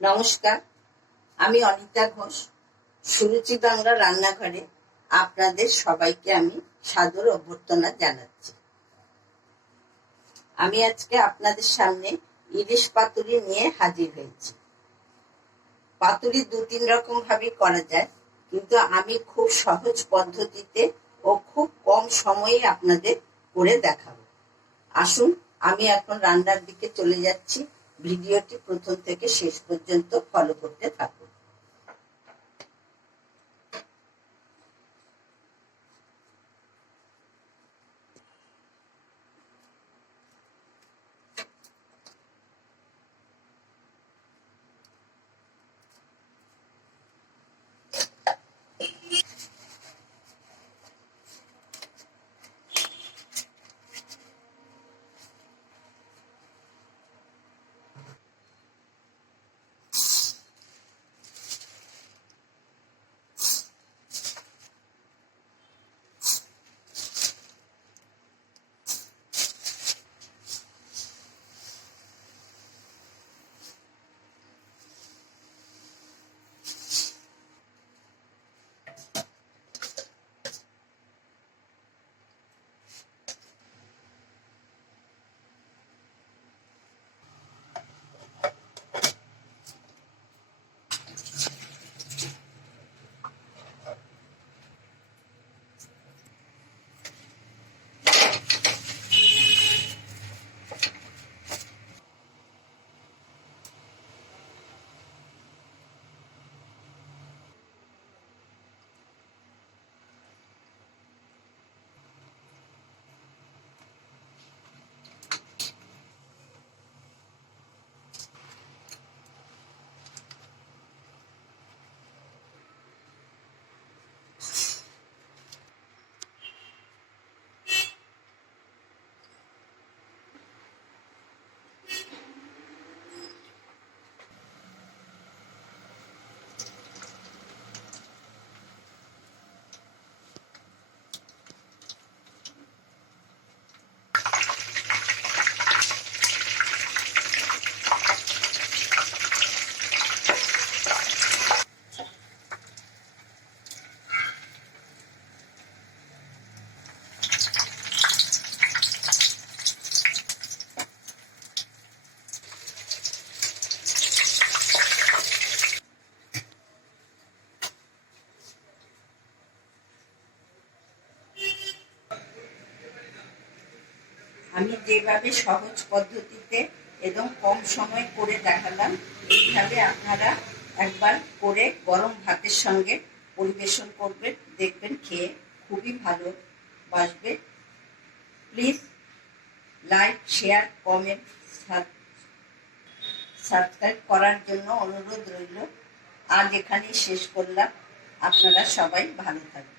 নমস্কার, আমি অনিতা ঘোষ। সুরুচি বাংলা রান্নাঘরে আপনাদের সবাইকে আমি সাদর অভ্যর্থনা জানাচ্ছি। আমি আজকে আপনাদের সামনে ইলিশ পাতুরি নিয়ে হাজির হয়েছি। পাতুরি 2-3 রকম ভাবে করা যায়, কিন্তু আমি খুব সহজ পদ্ধতিতে ও খুব কম সময়ে আপনাদের করে দেখাবো। আসুন, আমি এখন রান্নার দিকে চলে যাচ্ছি। ভিডিওটি প্রথম থেকে শেষ পর্যন্ত ফলো করতে থাকুন। আমি যেভাবে সহজ পদ্ধতিতে এবং কম সময় করে দেখালাম, এইভাবে আপনারা একবার করে গরম ভাতের সঙ্গে পরিবেশন করবেন, দেখবেন খেয়ে খুবই ভালোবাসবে। Please like, share, comment, subscribe করার জন্য অনুরোধ রইল। আজ এখানেই শেষ করলাম। আপনারা সবাই ভালো থাকবেন।